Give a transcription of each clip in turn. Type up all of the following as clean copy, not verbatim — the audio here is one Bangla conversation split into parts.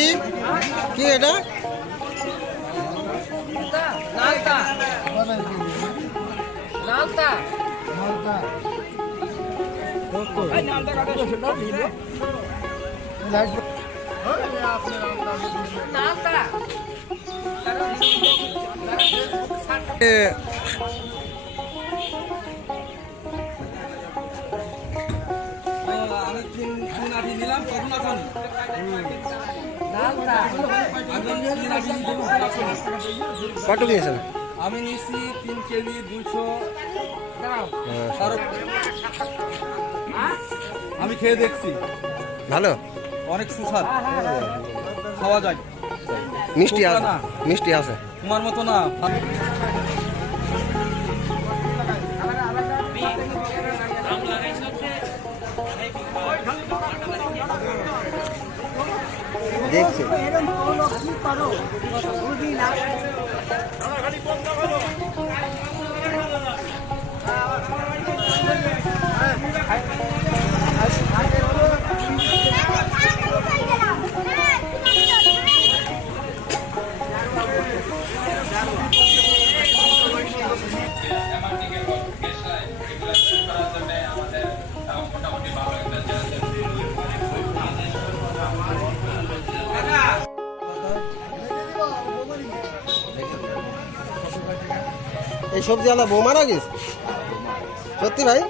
ভাইরি কি এটা? কত নিয়েছেন? আমি নিয়েছি 3 কেজি 200। আমি খেয়ে দেখছি, ভালো, অনেক সুস্বাদ, খাওয়া যায়। মিষ্টি আছে, মিষ্টি আছে তোমার মতো না। দেখছি এই সবজি আলা বউ মারা গেছে সত্যি ভাই?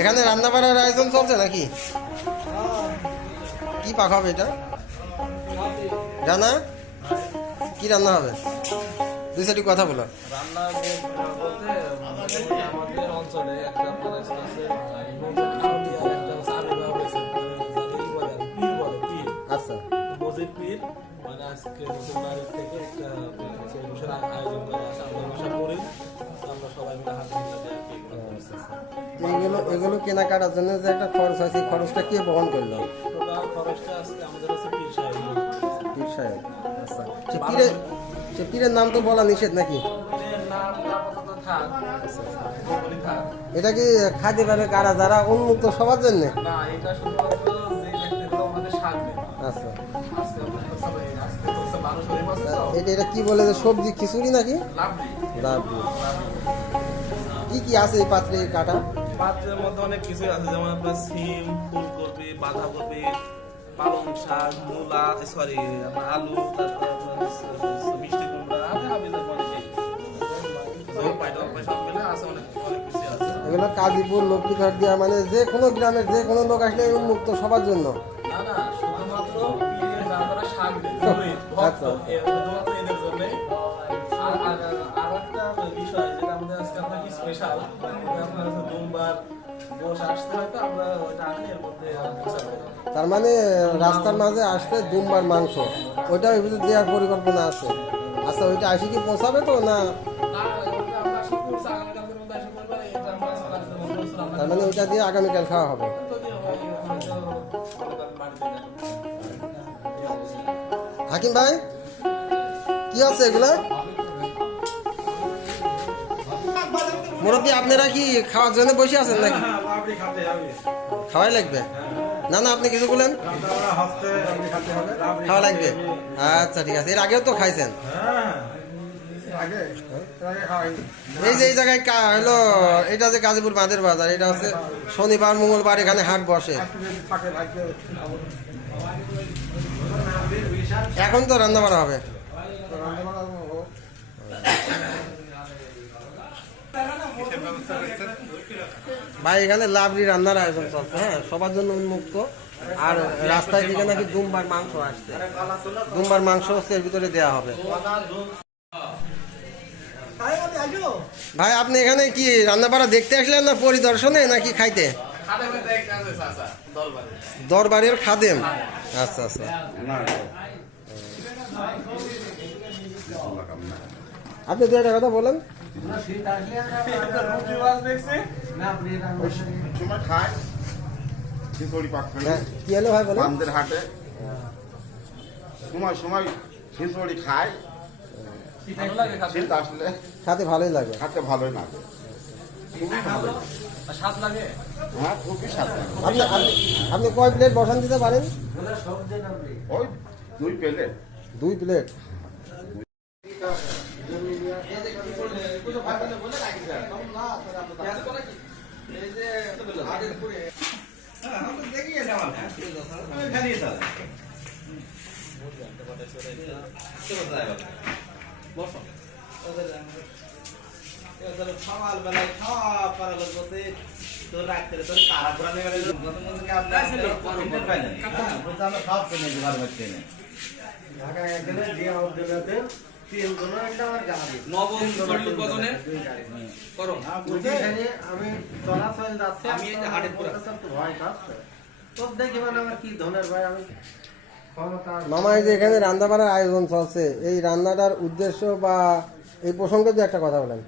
এখানে রান্না বাড়ার আয়োজন চলছে নাকি? কি পাকা হবে এটা? রান্না কি রান্না হবে? দুই সাইডে কথা বলো। রান্না বলতে আমাদের অঞ্চলে একটা আচ্ছা, মসজিদ পীর, মানে আজকে মুসলমানের থেকে একটা অনুষ্ঠান আয়োজন করা আছে। আমরা ভাষা করি, আমরা সবাই মিলে হাতে এগুলো কেনাকাটার জন্য যে একটা খরচ আছে, খরচটা কে বহন করলো? টোটাল খরচটা আজকে আমাদের হচ্ছে পীর সাহেব। পীর সাহেব, আচ্ছা। সে পীরের নাম তো বলা নিষেধ নাকি? এটা কি খাদ্য পাবে কারা যারা উন্মুক্ত সবার জন্য? না, এটা শুধুমাত্র যে ব্যক্তিগুলো আমাদের সামনে। আচ্ছা, আজকে মানুষ হয়ে পাচ্ছে তো। এটা কি বলে যে সবজি খিচুড়ি নাকি? লাভলি। লাভলি। কি কি আছে এই পাত্রে কাটা? পাত্রের মধ্যে অনেক কিছুই আছে, যেমন আপনার সিম, ফুলকপি, বাঁধাকপি, পালং শাক, মূলা, সরি আলু, তারপর আপনার মিষ্টি কুমড়া, সব মিলে আছে, অনেক কিছু আছে। এগুলো কাজীপুর, লক্ষ্মীঘাট দিয়া, মানে যে কোনো গ্রামের যে কোনো লোক আসলে উন্মুক্ত সবার জন্য? না না, শুধুমাত্র যারা শাক আচ্ছা, শুধুমাত্র এদের জন্য। আর একটা বিষয় যেটা আমাদের আজকে আপনার স্পেশাল, আপনার দুমবার গোশ আসতে হয়তো আমরা ওইটা আনি এর মধ্যে। তার মানে রাস্তার মাঝে আসতে দুমবার মাংস, ওইটা ওই ভিতরে দেওয়ার পরিকল্পনা আছে। আচ্ছা, ওইটা আসি কি পৌঁছাবে তো না? তার মানে ওইটা দিয়ে আগামীকাল খাওয়া হবে। হাকিম ভাই, কি আছে এগুলা? মুরব্বী, আপনারা কি খাওয়ার জন্য বসে আছেন নাকি? খাওয়াই লাগবে? না না, আপনি কিছু বলেন। খাওয়া লাগবে, আচ্ছা ঠিক আছে। এর আগেও তো খাইছেন? এই যে এই জায়গায় হলো, এটা যে গাজীপুর বাঁধের বাজার, এটা হচ্ছে শনিবার মঙ্গলবার এখানে হাট বসে। এখন তো রান্না বাড়া হবে। ভাই, এখানে লাভলি রান্নার আয়োজন চলছে, হ্যাঁ, সবার জন্য উন্মুক্ত। আর রাস্তায় থেকে নাকি দুমবার মাংস আসছে, দুমবার মাংস হচ্ছে এর ভিতরে দেওয়া হবে। ভাই, আপনি এখানে কি রান্না বাড়া দেখতে আসলেন না পরিদর্শনে নাকি খাইতে? দরবারের খাদেম, আচ্ছা আচ্ছা। আপনি দু একটা কথা বলেন। খিচুড়ি পাক খাই হ্যাঁ কি হলো ভাই বলেন? বান্দের হাটে সময় সময় খিচুড়ি খাই, ভালো লাগে খাতে? শীত আসলে খেতে ভালোই লাগে। খাতে ভালোই লাগে, খুবই ভালো, আর স্বাদ লাগে? হ্যাঁ খুবই স্বাদ লাগে। আপনি কয় প্লেট বসান দিতে পারেন? ওই 2 প্লেট। 2 প্লেট। সকালবেলায় খাওয়া পারা বলতে তো রাত্রে তোর কারা ঘোরা নেই গেলে আমরা সব কিনে দিই ভালো হচ্ছে না ঢাকায় গেলে যে অবদানাতে 3 জনের একটা আমার জানা দিই নবম খিচুড়ি উৎপাদনে করো। আমি চলাচল যাচ্ছে আমি এই যে হাটের পুরা। তো ভয় কাছে তো দেখি মানে আমার কি ধনের ভাই আমি ক্ষমতা মামা এই যে এখানে রান্না বাড়ার আয়োজন চলছে, এই রান্নাটার উদ্দেশ্য বা এই প্রসঙ্গে যে একটা কথা বলেন।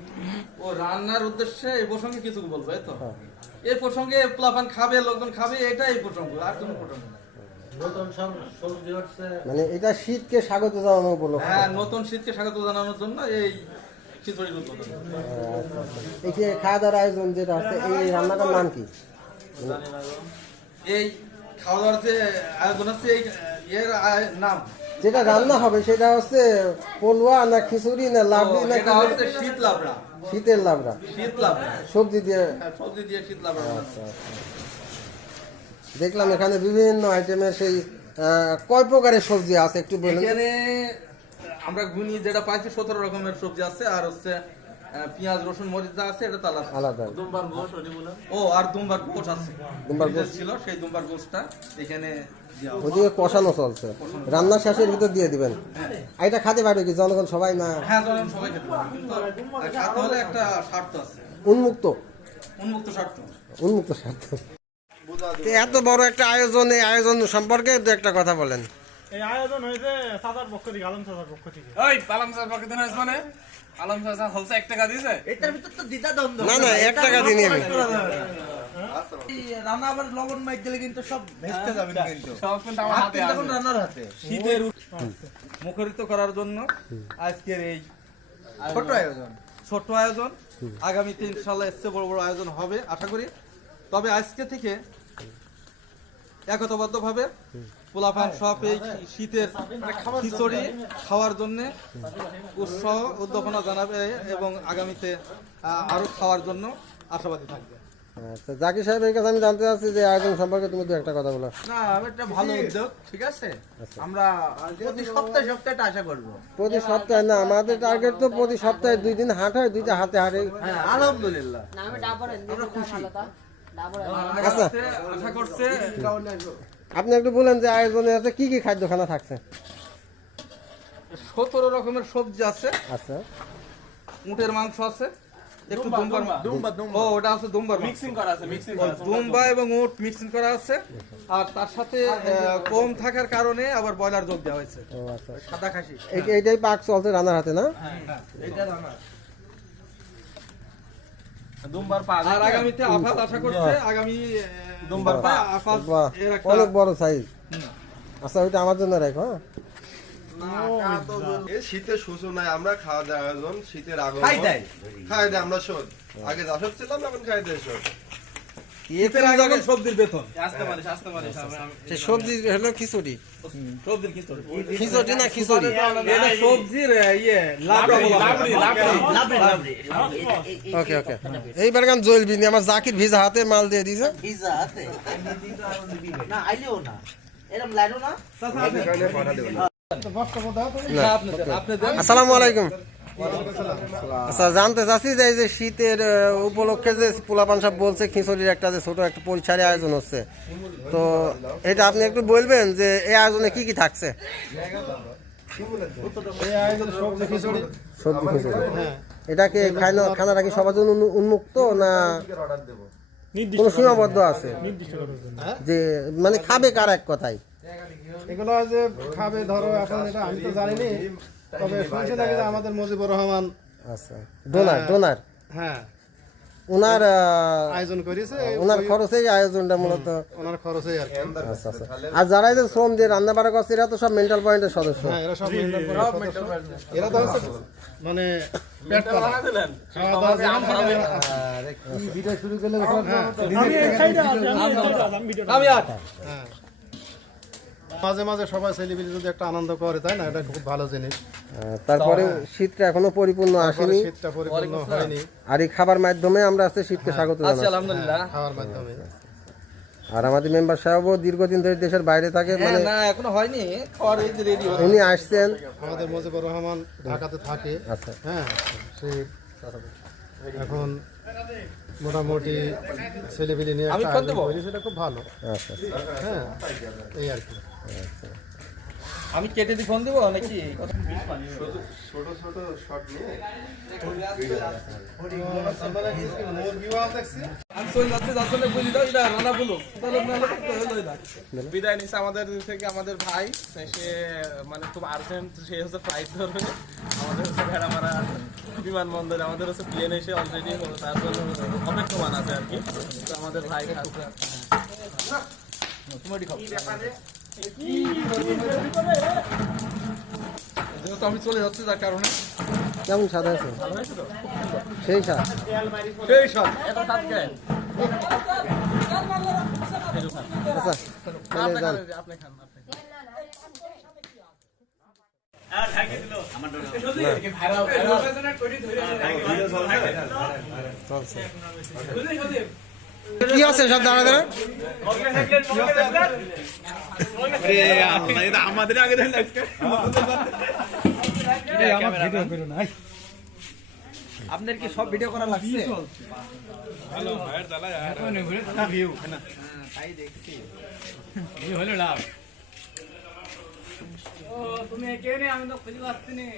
ও রান্নার উদ্দেশ্যে এই প্রসঙ্গে কিছু বলবো, এই তো হ্যাঁ। এই প্রসঙ্গে পোলাপান খাবে, লোকজন খাবে, এটাই এই প্রসঙ্গ, আর কোনো প্রসঙ্গ না। নতুন সব সবজি হচ্ছে মানে এটা শীতকে স্বাগত জানানো উপলক্ষে। হ্যাঁ, নতুন শীতকে স্বাগত জানানোর জন্য এই খিচুড়ির উদ্বোধন। এই যে খাওয়া দাওয়ার আয়োজন যেটা আছে, এই রান্নাটার নাম কি? এই খাওয়া দাওয়ার যে আয়োজন আছে, এই এর নাম যেটা রান্না হবে সেটা হচ্ছে পোলুয়া না খিচুড়ি না লাবড়ি না এটা হচ্ছে শীত লাবড়া। শীতের লাবড়া শীত লাবড়া, সবজি দিয়ে। হ্যাঁ, সবজি দিয়ে শীত লাবড়া। দেখলাম এখানে বিভিন্ন আইটেমের সেই কয় প্রকারের সবজি আছে একটু বলুন। এখানে আমরা গুনি যেটা পাইছি 17 রকমের সবজি আছে, আর হচ্ছে পেঁয়াজ রসুন মরিচ যা আছে এটা তো আলাদা। আলাদা। দুম্বার গোশ ও আর দুম্বার গোশ আছে, দুম্বার গোশ ছিল সেই দুম্বার গোশটা এখানে দেওয়া হবে। ওদিকে কষানো চলছে, রান্নার শেষের ভিতর দিয়ে দিবেন। এটা খেতে পারবে কি জনগণ সবাই না? হ্যাঁ, জনগণ সবাই খেতে পারে, কিন্তু খাতে হলে একটা শর্ত আছে, উন্মুক্ত উন্মুক্ত শর্ত। উন্মুক্ত স্বার্থ। তো এত বড় একটা আয়োজন, এই আয়োজন সম্পর্কে দু একটা কথা বলেন। এই আয়োজন হয়েছে সাদার পক্ষ থেকে, আলম সাদার পক্ষ থেকে। ওই পালাম স্যার পকেটে না মানে আলম স্যার হোলসে 1 টাকা দিয়েছে। এটার ভিতর তো দিদা দ্বন্দ্ব না না 1 টাকা দিনই আমি। রান্না আবার লবণ মাইক দিলে কিন্তু সব ভেস্তে যাবে কিন্তু সব কিন্তু আমার হাতে আছে। এখন রান্নার হাতে শীতের মুখরিত করার জন্য আজকের এই ছোট আয়োজন ছোট্ট আয়োজন, আগামীতে ইনশাল্লাহ এসছে বড় বড় আয়োজন হবে আশা করি। তবে আজকে থেকে একতাবদ্ধভাবে পোলাপান সব এই শীতের খিচুড়ি খাওয়ার জন্য উৎসাহ উদ্দীপনা জানাবে এবং আগামীতে আরো খাওয়ার জন্য আশাবাদী থাকবে। আচ্ছা, জাকির সাহেবের কাছে আমি জানতে চাচ্ছি যে আয়োজন সম্পর্কে তুমি দু একটা কথা বলো। না এটা ভালো উদ্যোগ, ঠিক আছে। আমরা প্রতি সপ্তাহে সপ্তাহে আশা করব। প্রতি সপ্তাহে না, আমাদের টার্গেট তো প্রতি সপ্তাহে 2 দিন হাট হয়, 2টা হাতে হাটে। হ্যাঁ আলহামদুলিল্লাহ আমরা খুশি। আচ্ছা। আশা করছে আপনি একটু বলেন যে আয়োজনে আছে কি কি খাদ্যখানা থাকছে? 17 রকমের সবজি আছে, আচ্ছা, উটের মাংস আছে, একটু ও ওটা আছে দুম্বার মিক্সিং করা আছে, মিক্সিং করা আছে। দুম্বা এবং উট মিক্সিং করা আছে, আর তার সাথে কম থাকার কারণে আবার ব্রয়লার যোগ দেওয়া হয়েছে, ও আচ্ছা। সাদা খাসি। এইটাই পাক চলছে রান্নার হাতে না? এটা রান্না। দুমবার পা আর আগামীতে আফাত আশা করছে আগামী দুম্বার পা আফাত বাহ, এর একটা অনেক বড় সাইজ। আচ্ছা, ওইটা আমার জন্য রাখো। হ্যাঁ এই শীতের সূচনায় আমরা খাওয়া দাওয়া আয়োজন, শীতের আগমন খাই দেয় খাই দেয় আমরা শোধ। আগে যশোর ছিলাম, এখন খাই দেয় শোধ। শীতের আগে সবজির বেতন, আসতে পারিস সেই সবজি হলো খিচুড়ি। সবজির খিচুড়ি, খিচুড়ি না খিচুড়ি? এটা সবজির ইয়ে লাবড়ি ওকে ওকে। এইবার গান জ্বলবি নি, আমার জাকির ভিজা হাতে মাল দিয়ে দিছে। ভিজা আছে না আইলেও না এরকম লাইনো না এখানে পাঠা দেবেন। আসসালামু আলাইকুম। আচ্ছা, জানতে চাচ্ছি যে এই যে শীতের উপলক্ষে যে পোলাপান সাহেব বলছে খিচুড়ির একটা যে ছোট একটা পরিচারি আয়োজন হচ্ছে, তো এটা আপনি একটু বলবেন যে এই আয়োজনে কি কি থাকছে? সবজি খিচুড়ি। এটাকে খানাটা কি সবার জন্য উন্মুক্ত না কোনো সীমাবদ্ধ আছে যে মানে খাবে কার এক কথায়? এগুলো যে খাবে ধরো, এখন এটা আমি তো জানিনি, তবে শুনছি নাকি যে আমাদের মুজিবুর রহমান, আচ্ছা, ডোনার। হ্যাঁ ওনার আয়োজন করেছে ওনার খরচেই আয়োজনটা মূলত। ওনার খরচেই আর কি। আচ্ছা আচ্ছা। আর যারা এই যে শ্রম দিয়ে রান্না বাড়া করছে এরা তো সব মেন্টাল পয়েন্টের সদস্য। হ্যাঁ, এরা সব মেম্বার পরিষদের সদস্য। এরা তো হচ্ছে মানে পেট পালা। খাওয়া দাওয়া ভিডিও শুরু করলে হ্যাঁ। মাঝে মাঝে সবাই সেলিব্রিটি যদি একটা আনন্দ করে, তাই না? এটা খুব ভালো জিনিস। তারপরে শীতটা এখনো পরিপূর্ণ আসেনি, শীতটা পরিপূর্ণ হয়নি আর এই খাবার মাধ্যমে আমরা আজকে শীতকে স্বাগত জানাচ্ছি। আলহামদুলিল্লাহ। খাওয়ার মাধ্যমে। আর আমাদের মেম্বার সাহেবও দীর্ঘদিন ধরে দেশের বাইরে থাকে, মানে না এখনো হয়নি, খাওয়ার এই যে রেডি উনি আসছেন। আমাদের মুজিবুর রহমান ঢাকাতে থাকে। আচ্ছা হ্যাঁ, সে এখন মোটামুটি ছেলেপিলে নিয়ে একটা আয়োজন করেছে, সেটা খুব ভালো। আচ্ছা হ্যাঁ, এই আর কি। আমি কেটে দিয়ে ফোন দেবো নাকি? ছোট ছোট শট নিয়ে আমি চলে যাচ্ছি, যার জন্য বলি দাও এটা রান্না বলো তাহলে বিদায় নিচ্ছে আমাদের থেকে আমাদের ভাই, সে মানে খুব আর্জেন্ট, সে হচ্ছে ফ্লাইট ধরবে আমাদের হচ্ছে ভেড়ামারা বিমানবন্দরে, আমাদের হচ্ছে প্লেন এসে অলরেডি তার জন্য অপেক্ষমান আছে আর কি। তো আমাদের ভাই যেহেতু আমি চলে যাচ্ছি যার কারণে কেমন স্বাদ আছে? সেই স্বাদ। সেই সব আচ্ছা তাহলে যান। আপনি খান, আপনি চলছে। কি আছে সব দাঁড়া দাঁড়া? আমাদের আগে আপনার কি সব ভিডিও করা লাগছে? তুমি কে রে? আমি তো খুঁজে পাচ্ছি নি।